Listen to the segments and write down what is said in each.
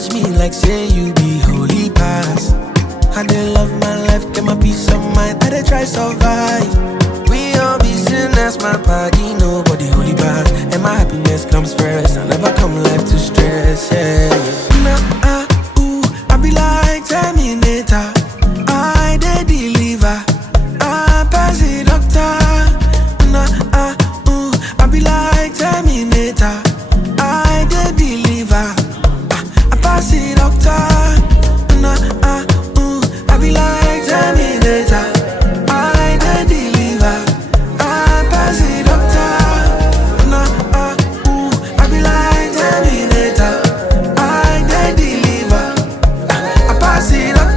touch me like say you be holy pass. I dey love my life, get my peace of mind, I dey try survive. We all be sinners, my body, nobody holy pass. And my happiness comes first, I never come life to stress, yeah. Nah, ooh, I be like Terminator, I dey deliver, I pass the doctor. Nah, ooh, I be like Terminator, I dey deliver, I pass the doctor. Nah, ooh, I be like Terminator, I dey deliver, I pass the doctor. Nah, ooh, I be like Terminator, I dey deliver, I pass the doctor.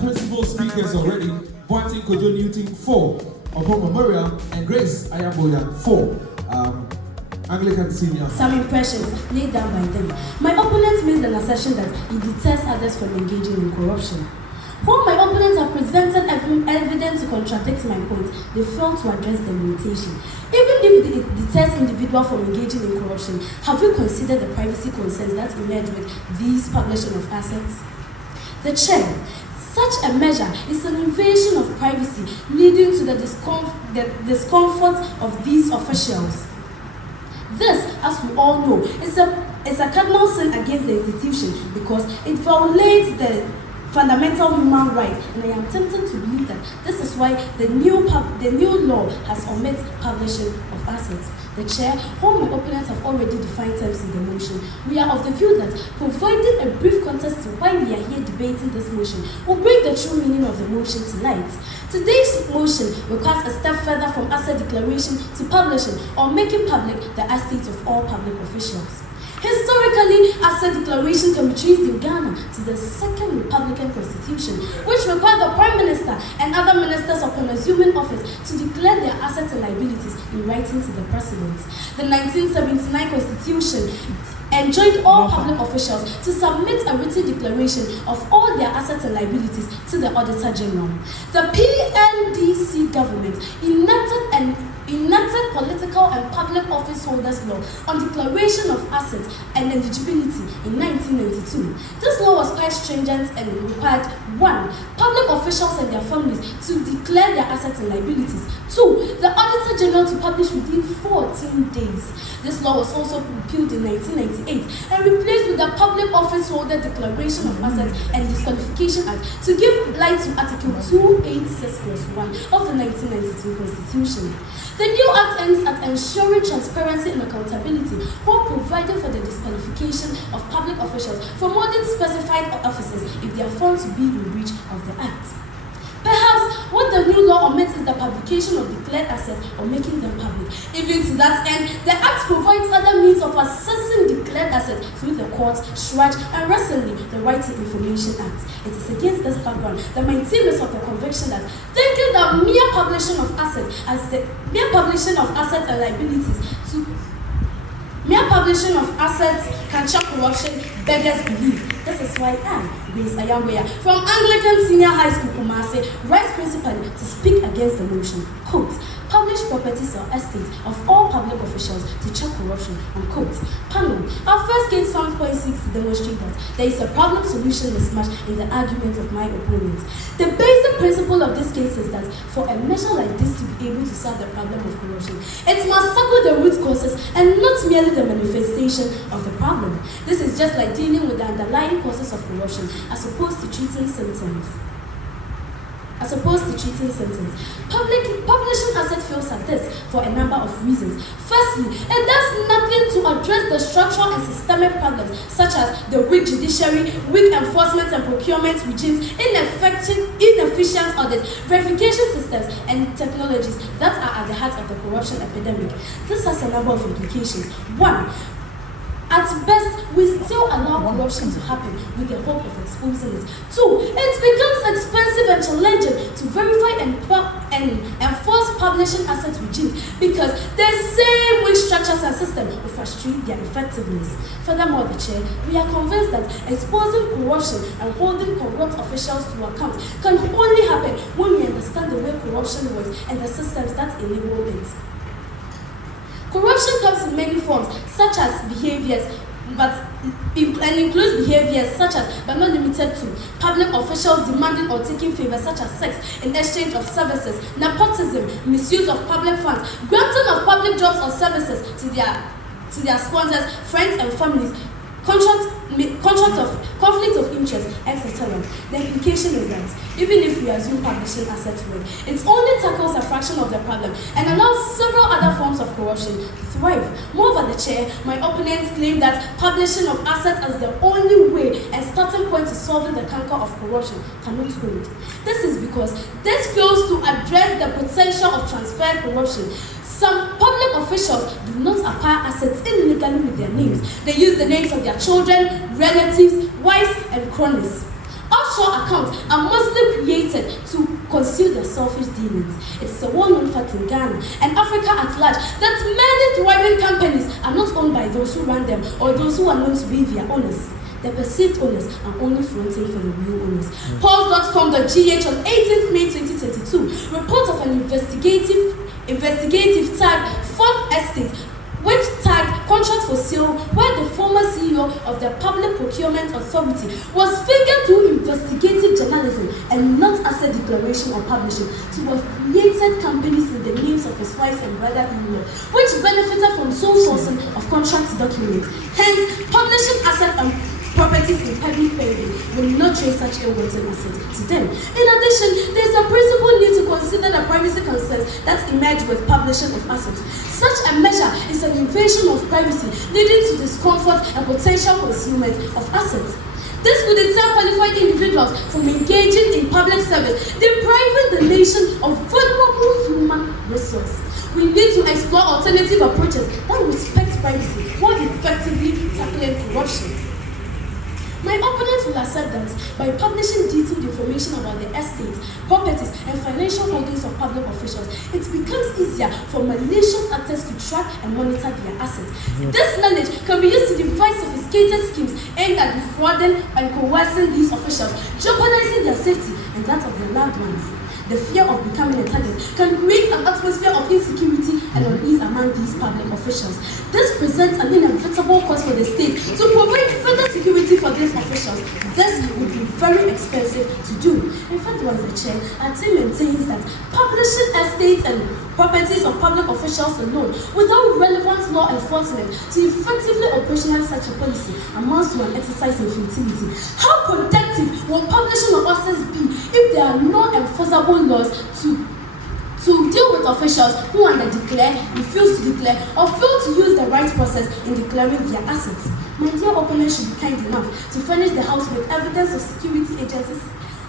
Principal speakers already. Boating Kojo Newton 4. Upon Memorial and Grace Ayaboya 4. Anglican Senior. Some impressions laid down by them. My opponent made an assertion that he deters others from engaging in corruption. While my opponents have presented evidence to contradict my point, they fail to address the limitation. Even if it deters individuals from engaging in corruption, have we considered the privacy concerns that emerge with these publishing of assets? The chair, such a measure is an invasion of privacy leading to the discomfort of these officials. This, as we all know, is a cardinal sin against the institution because it violates the fundamental human rights, and I am tempted to believe that this is why the new law has omitted publishing of assets. The chair, all my opponents have already defined terms in the motion. We are of the view that providing a brief context to why we are here debating this motion will bring the true meaning of the motion to light. Today's motion requires a step further from asset declaration to publishing or making public the assets of all public officials. Historically, asset declaration can be traced in Ghana to the Second Republican Constitution, which required the Prime Minister and other ministers upon assuming office to declare their assets and liabilities in writing to the President. The 1979 Constitution enjoined all public officials to submit a written declaration of all their assets and liabilities to the Auditor General. The PNDC government enacted political and public office holders law on declaration of assets and eligibility in 1992. This law was quite stringent and required 1. Public officials and their families to declare their assets and liabilities. 2. The Auditor General to publish within 14 days. This law was also repealed in 1998 and replaced with the Public Office Holder Declaration of Assets and Disqualification Act to give light to Article 286+1 of the 1992 Constitution. The new act aims at ensuring transparency and accountability while providing for the disqualification of public officials from holding specified offices if they are found to be in breach of the act. Perhaps what the new law omits is the publication of declared assets or making them public. Even to that end, the Act provides other means of assessing declared assets through the courts, SHRAJ, and recently the Right to Information Act. It is against this background that my team is of the conviction that thinking that mere publishing of assets and liabilities can check corruption beggars belief. This is why I, Grace Ayaboya, from Anglican Senior High School, Kumasi, rise principally to speak against the motion. Quote, publish properties or estates of all public officials to check corruption, unquote. Panel, our first case sound point seeks to demonstrate that there is a problem-solution mismatch in the argument of my opponent. The basic principle of this case is that for a measure like this to be able to solve the problem of corruption, it must tackle the root causes and not merely the manifestation of the problem. This is just like dealing with the underlying causes of corruption as opposed to treating symptoms. Publishing asset fails at this for a number of reasons. Firstly, it does nothing to address the structural and systemic problems such as the weak judiciary, weak enforcement and procurement regimes, inefficient audits, verification systems, and technologies that are at the heart of the corruption epidemic. This has a number of implications. 1. At best, we still allow corruption to happen with the hope of exposing it. 2. It becomes expensive and challenging to verify and enforce publishing asset regimes because the same weak structures and systems will frustrate their effectiveness. Furthermore, the chair, we are convinced that exposing corruption and holding corrupt officials to account can only happen when we understand the way corruption works and the systems that enable it. Corruption comes in many forms, such as behaviors, and includes behaviors such as, but not limited to, public officials demanding or taking favors such as sex in exchange of services, nepotism, misuse of public funds, granting of public jobs or services to their sponsors, friends and families, conflict of interest, etc. The implication is that even if we assume publishing assets work, it only tackles a fraction of the problem and allows several other forms of corruption to thrive. Moreover, the chair, my opponents claim that publishing of assets as the only way and starting point to solving the canker of corruption cannot hold. This is because this fails to address the potential of transferred corruption. Some public officials do not acquire assets illegally with their names. They use the names of their children, relatives, wives, and cronies. Offshore accounts are mostly created to conceal their selfish dealings. It is a well-known fact in Ghana and Africa at large that many thriving companies are not owned by those who run them or those who are known to be their owners. The perceived owners are only fronting for the real owners. Pulse.com.gh on 18th May 2022, report of an investigative tagged Fourth Estate, which tagged contract for sale, where the former CEO of the Public Procurement Authority was figured through investigative journalism and not asset declaration or publishing to have created companies in the names of his wife and brother-in-law, which benefited from sole sourcing of contract documents. Hence, publishing assets and properties in public favor will not trace such ill-gotten assets to them. In addition, there is a principal need to consider the privacy concerns that emerge with publishing of assets. Such a measure is an invasion of privacy, leading to discomfort and potential concealment of assets. This would deter qualified individuals from engaging in public service, depriving the nation of valuable human resources. We need to explore alternative approaches that respect privacy while effectively tackling corruption. My opponents will assert that by publishing detailed information about the estate, properties, and financial holdings of public officials, it becomes easier for malicious actors to track and monitor their assets. This knowledge can be used to devise sophisticated schemes aimed at defrauding and coercing these officials, jeopardizing their safety and that of their loved ones. The fear of becoming a target can create an atmosphere of insecurity and unease among these public officials. This presents an inevitable cost for the state to provide further security for these officials. This would be very expensive to do. In fact, as the chair, our team maintains that publishing estates and properties of public officials alone, without relevant law enforcement to effectively operationalize such a policy, amounts to an exercise in futility. How productive will publishing of assets be if there are no enforceable laws to deal with officials who under-declare, refuse to declare, or fail to use the right process in declaring their assets? My dear opponent should be kind enough to furnish the House with evidence of security agencies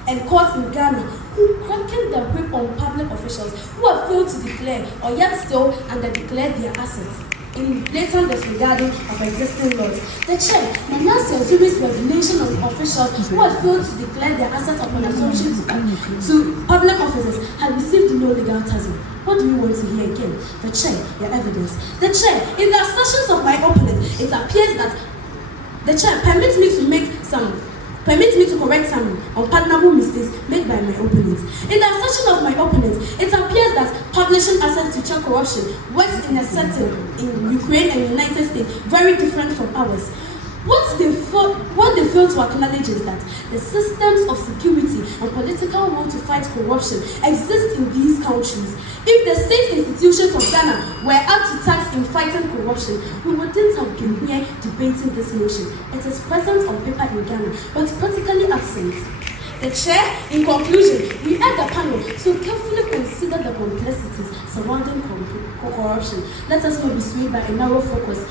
and courts in Ghana who cracking their grip on public officials who have failed to declare or yet still under-declare their assets in blatant disregarding of existing laws. The chair, Manasi Ozuri's revelation of officials who have failed to declare their assets upon assumption to public officers have received no legal title. What do we want to hear again? The chair, your evidence. The chair, in the assertions of my opponent, it appears that the chair permits me to correct some unpardonable mistakes made by my opponents. In the assertion of my opponents, it appears that publishing assets to check corruption works in a setting in Ukraine and United States very different from ours. What they fail to acknowledge is that the systems of security and political will to fight corruption exist in these countries. If the state institutions of Ghana were up to task in fighting corruption, we wouldn't have been here debating this motion. It is present on paper in Ghana, but practically absent. The chair, in conclusion, we urge the panel to carefully consider the complexities surrounding corruption. Let us not be swayed by a narrow focus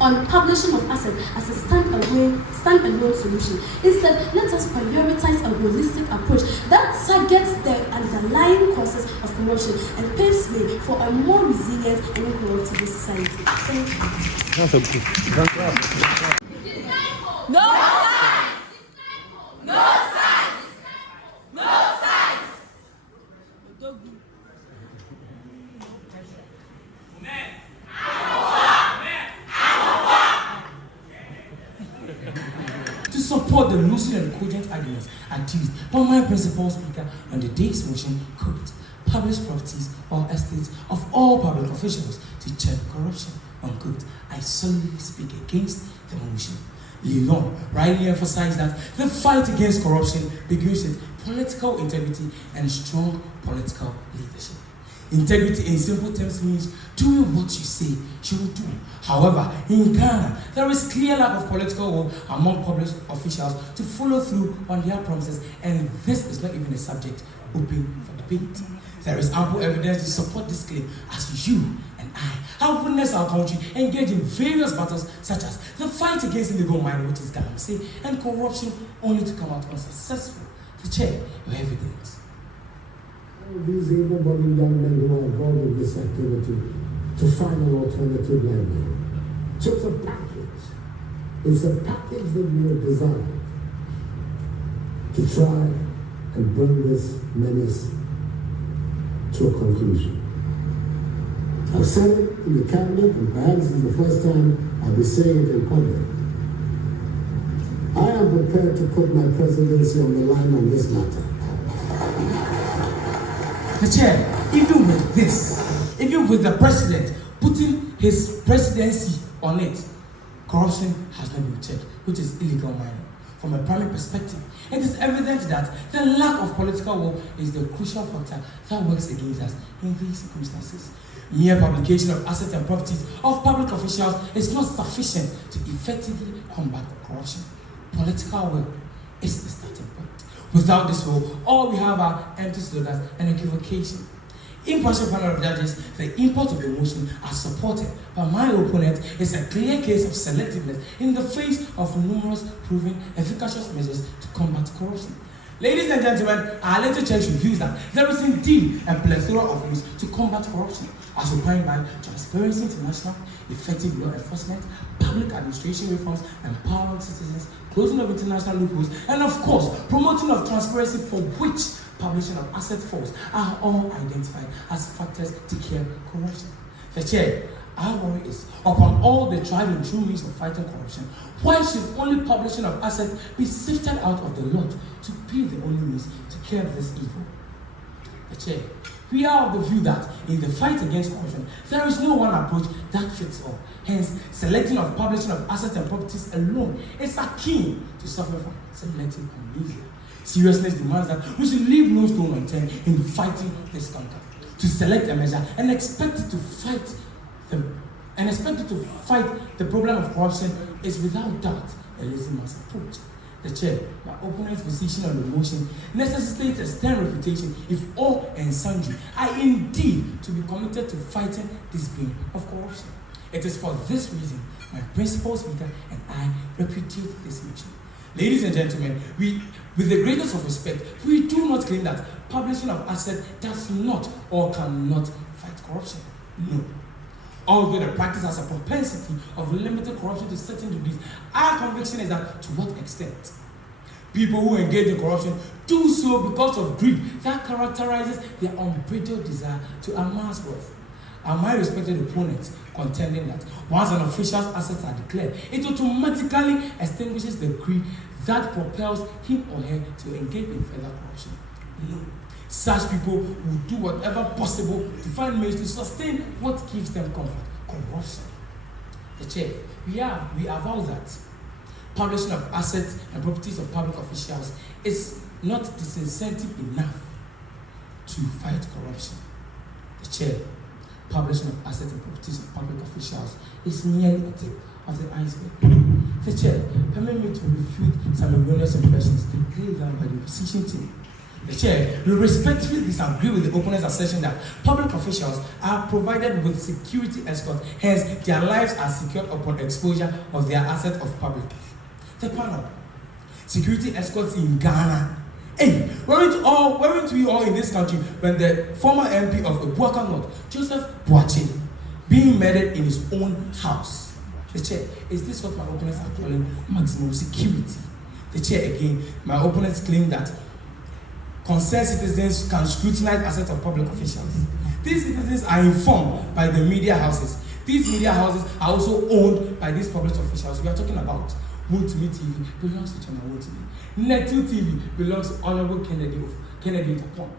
on publishing of assets as a standalone solution. Instead, let us prioritize a holistic approach that targets the underlying causes of corruption and paves way for a more resilient and incorruptible society. Thank you. No sides! No sides! No sides! the lucid and cogent arguments adduced by my principal speaker on the day's motion could publish properties or estates of all public officials to check corruption, unquote. I solemnly speak against the motion. Leon rightly emphasized that the fight against corruption begins with political integrity and strong political leadership. Integrity in simple terms means doing what you say you will do. However, in Ghana, there is clear lack of political will among public officials to follow through on their promises, and this is not even a subject open for debate. There is ample evidence to support this claim, as you and I have witnessed our country engage in various battles such as the fight against illegal mining, which is galamsey, and corruption, only to come out unsuccessful. The chair, your evidence. These able-bodied young men who are involved in this activity to find an alternative landing. So it's a package. It's a package that we have designed to try and bring this menace to a conclusion. I've said it in the cabinet, and perhaps it's the first time I'll be saying it in public. I am prepared to put my presidency on the line on this matter. The chair, even with this, even with the president putting his presidency on it, corruption has not been checked, which is illegal mining. From a primary perspective, it is evident that the lack of political will is the crucial factor that works against us in these circumstances. Mere publication of assets and properties of public officials is not sufficient to effectively combat corruption. Political will is the starting point. Without this will, all we have are empty slogans and equivocation. Impartial panel of judges, the import of the motion are supported, but my opponent is a clear case of selectiveness in the face of numerous proven efficacious measures to combat corruption. Ladies and gentlemen, our latest church reveals that there is indeed a plethora of ways to combat corruption, as opined by Transparency International, effective law enforcement, public administration reforms, empowering citizens, closing of international loopholes, and of course, promoting of transparency, for which publishing of asset falls are all identified as factors to curb corruption. The chair, our worry is, upon all the tried and true means of fighting corruption, why should only publishing of assets be sifted out of the lot to be the only means to curb this evil? The chair, we are of the view that in the fight against corruption, there is no one approach that fits all. Hence, selecting of publishing of assets and properties alone is akin to suffer from selective amnesia. Seriousness demands that we should leave no stone unturned in fighting this conduct. To select a measure and expect it to fight the problem of corruption is without doubt a lazy man's approach. The chair, my opponent's position on the motion necessitates a stern refutation if all and sundry are indeed to be committed to fighting this bane of corruption. It is for this reason my principal speaker and I repudiate this motion. Ladies and gentlemen, with the greatest of respect, we do not claim that publishing of assets does not or cannot fight corruption. No. Although the practice has a propensity of limiting corruption to certain degrees, our conviction is that to what extent? People who engage in corruption do so because of greed that characterizes their unbridled desire to amass wealth. And my respected opponent contending that once an official's assets are declared, it automatically extinguishes the greed that propels him or her to engage in further corruption. No. Such people will do whatever possible to find ways to sustain what gives them comfort, corruption. The chair, we avow that publishing of assets and properties of public officials is not disincentive enough to fight corruption. The chair, publishing of assets and properties of public officials is merely a tip of the iceberg. The chair, permit me to refute some erroneous impressions laid down by the opposition team. The chair will respectfully disagree with the opponent's assertion that public officials are provided with security escort, hence their lives are secured upon exposure of their assets of public. The panel, security escorts in Ghana. Hey, weren't we all in this country when the former MP of Obuaka North, Joseph Boache, being murdered in his own house? The chair, is this what my opponents are calling maximum security? The chair, again, my opponents claim that concerned citizens can scrutinize assets of public officials. These citizens are informed by the media houses. These media houses are also owned by these public officials we are talking about. Mutumi TV belongs to Chama Mutumi. Netu TV belongs to Honorable Kennedy Japon.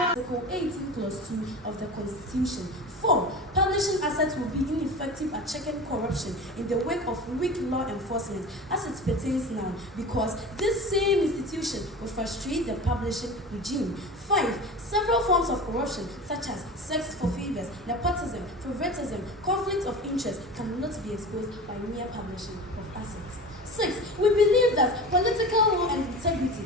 Article 18 plus 2 of the Constitution. 4. Publishing assets will be ineffective at checking corruption in the wake of weak law enforcement as it pertains now, because this same institution will frustrate the publishing regime. 5. Several forms of corruption, such as sex for favors, nepotism, favoritism, conflict of interest, cannot be exposed by mere publishing of assets. 6. We believe that political will and integrity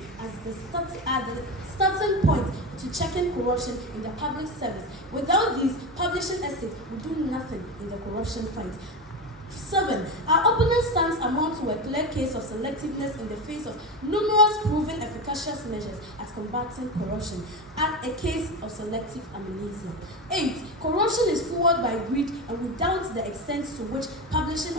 are the starting point to checking corruption in the public service. Without these, publishing estates will do nothing in the corruption fight. 7. Our opponent stands amount to a clear case of selectiveness in the face of numerous proven efficacious measures at combating corruption, and a case of selective amnesia. 8. Corruption is fueled by greed, and without the extent to which publishing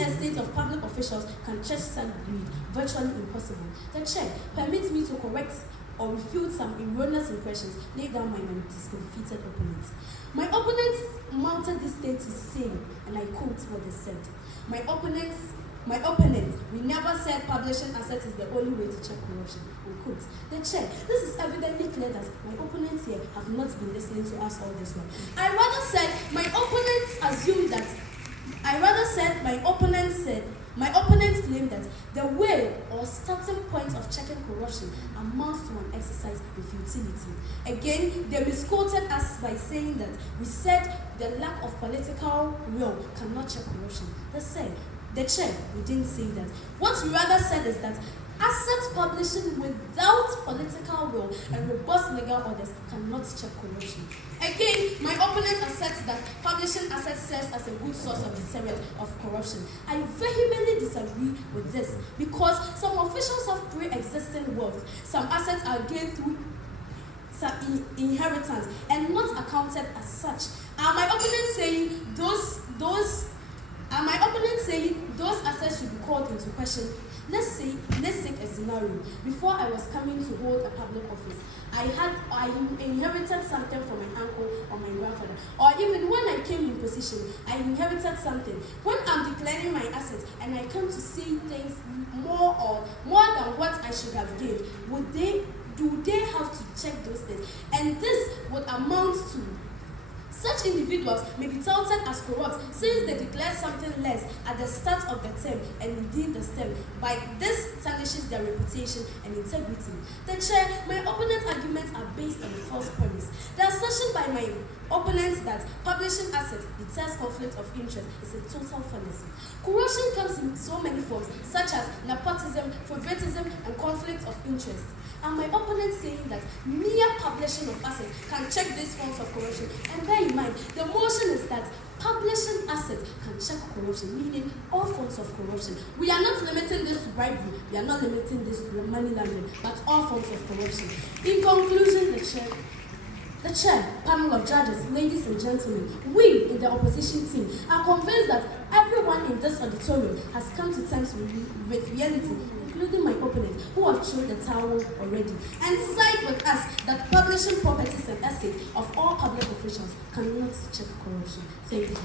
estates of public officials can check such greed, virtually impossible. The chair permits me to correct or refute some erroneous impressions laid down by my discomfited opponents. My opponents mounted this statement saying, and I quote what they said: My opponent, we never said publishing assets is the only way to check corruption. Unquote. The chair, this is evidently clear that my opponents here have not been listening to us all this while. I rather said my opponents claim that the way or starting point of checking corruption amounts to an exercise in futility. Again, they misquoted us by saying that we said the lack of political will cannot check corruption. The chair, we didn't say that. What we rather said is that asset publishing without political will and robust legal orders cannot check corruption. Again, my opponent asserts that publishing assets serves as a good source of deterrent of corruption. I vehemently disagree with this, because some officials have pre-existing wealth. Some assets are gained through inheritance and not accounted as such. My opponent saying those assets should be called into question. Let's take a scenario. Before I was coming to hold a public office, I inherited something from my uncle or my grandfather, or even when I came in position, I inherited something. When I'm declaring my assets and I come to see things more than what I should have gained, do they have to check those things? And this would amount to such individuals may be touted as corrupt since they declare something less at the start of the term and within the term. By this tarnishes their reputation and integrity. The chair, my opponent's arguments are based on a false premise. The assertion by my opponents that publishing assets deters conflict of interest is a total fallacy. Corruption comes in so many forms, such as nepotism, favoritism, and conflict of interest. And my opponent saying that mere publishing of assets can check these forms of corruption. And bear in mind, the motion is that publishing assets can check corruption, meaning all forms of corruption. We are not limiting this to bribery, we are not limiting this to money laundering, but all forms of corruption. In conclusion, the chair, panel of judges, ladies and gentlemen, we in the opposition team are convinced that everyone in this auditorium has come to terms with reality, including my opponents who have thrown the towel already, and side with us that publishing properties and assets of all public officials cannot check corruption. Thank you.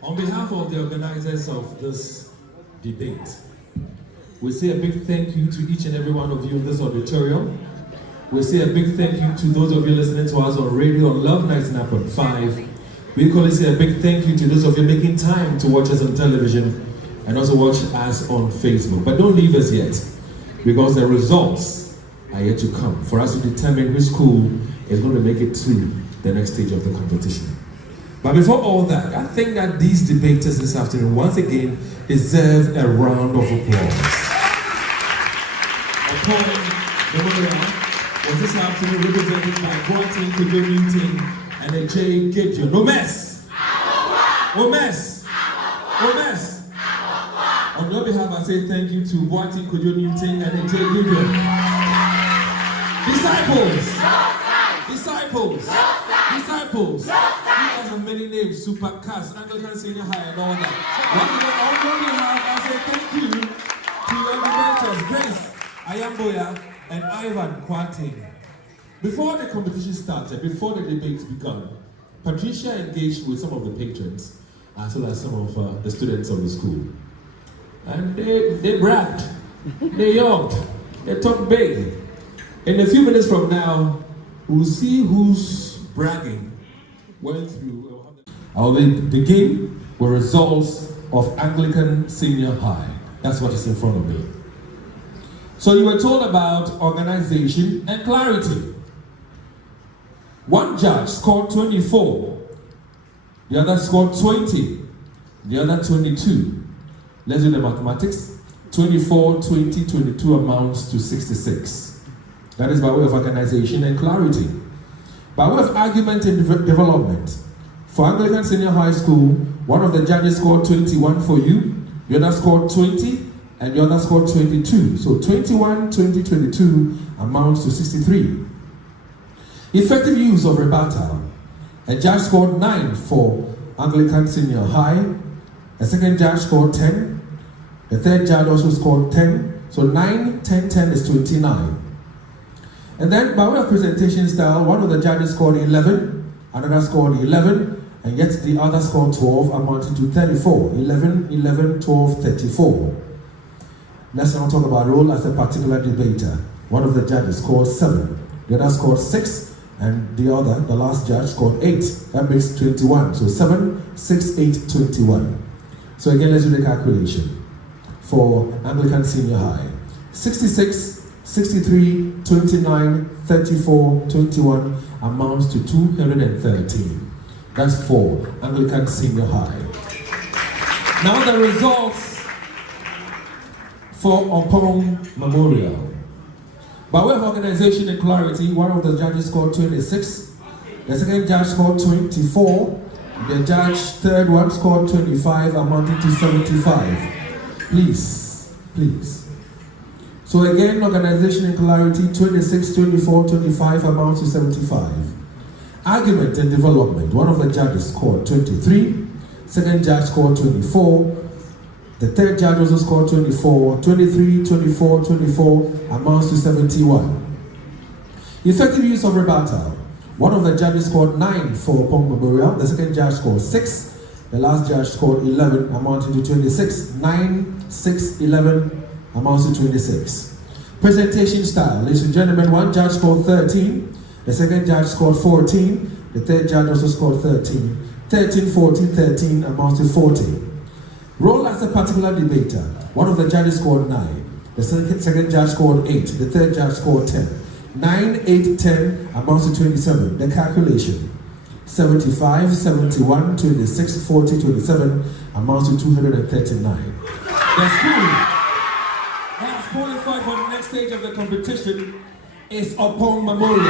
On behalf of the organizers of this debate, We say a big thank you to each and every one of you in this auditorium. We say a big thank you to those of you listening to us on radio on Love 99.5. We equally say a big thank you to those of you making time to watch us on television and also watch us on Facebook. But don't leave us yet, because the results are yet to come for us to determine which school is going to make it to the next stage of the competition. But before all that, I think that these debaters this afternoon once again deserve a round of applause. Upon the Memorial was this afternoon represented by Boating Kojo and a J. Gideon. No mess! No mess! No mess! On your behalf, I say thank you to Boating Kojo and a J. Gideon. Disciples! Disciples! Disciples! He has many names, Supercast, Anglican Senior High, and all that. On your behalf, I say thank you to your mentors, Grace Ayamboya and Ivan Kwating. Before the competition started, before the debates began, Patricia engaged with some of the patrons as well as some of the students of the school. And they bragged, they yelled, they talked big. In a few minutes from now, we'll see whose bragging went through. I will begin with results of Anglican Senior High. That's what is in front of me. So you were told about organization and clarity. One judge scored 24, the other scored 20, the other 22. Let's do the mathematics. 24, 20, 22 amounts to 66. That is by way of organization and clarity. By way of argument and development, for Anglican Senior High School, one of the judges scored 21 for you, the other scored 20, and the other scored 22. So 21, 20, 22 amounts to 63. Effective use of rebuttal. A judge scored 9 for Anglican Senior High, a second judge scored 10, the third judge also scored 10, so 9, 10, 10 is 29. And then by way of presentation style, one of the judges scored 11, another scored 11, and yet the other scored 12, amounting to 34. 11, 11, 12, 34. Let's now talk about role as a particular debater. One of the judges scored 7, the other scored 6, and the other, the last judge, scored 8. That makes 21. So 7, 6, 8, 21. So again, let's do the calculation. For Anglican Senior High, 66, 63, 29, 34, 21 amounts to 213. That's for Anglican Senior High. Now the results for Opong Memorial. By way of organization and clarity, one of the judges scored 26, the second judge scored 24, the judge third one scored 25, amounting to 75. Please, please. So again, organization and clarity, 26, 24, 25 amounts to 75. Argument and development, one of the judges scored 23, second judge scored 24, the third judge also scored 24, 23, 24, 24 amounts to 71. Effective use of rebuttal, one of the judges scored 9 for Opong Memorial, the second judge scored 6, the last judge scored 11, amounting to 26. 9, 6, 11 amounts to 26. Presentation style, ladies and gentlemen, one judge scored 13, the second judge scored 14, the third judge also scored 13. 13, 14, 13 amounts to 40. Role as a particular debater, one of the judges scored 9, the second judge scored 8, the third judge scored 10. 9, 8, 10 amounts to 27. The calculation. 75, 71, 26, 40, 27 amounts to 239. The school that has qualified for the next stage of the competition is Opong Memorial.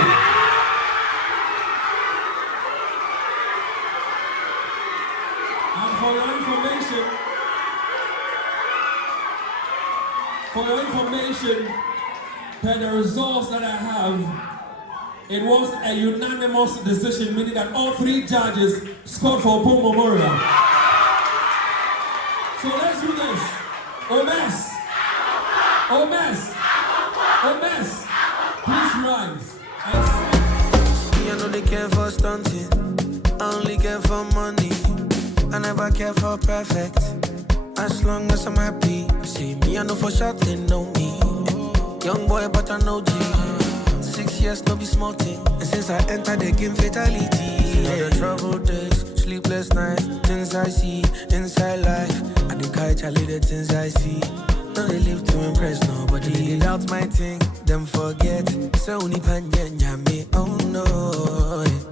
And for your information, per the results that I have, it was a unanimous decision, meaning that all 3 judges scored for Opong Memorial. So let's do this. Omes! Omes! Omes! Please rise and sing. Me, I know they care for stunting. I only care for money. I never care for perfect. As long as I'm happy, see me, I know for sure they know me. Young boy, but I know G. 6 years, no be small thing. And since I entered the game, fatality. All the troubled days, sleepless nights, things I see, inside life. I the guy, Charlie, the things I see. Don't they live to impress nobody. They doubt my thing, them forget. So only pan me, oh no.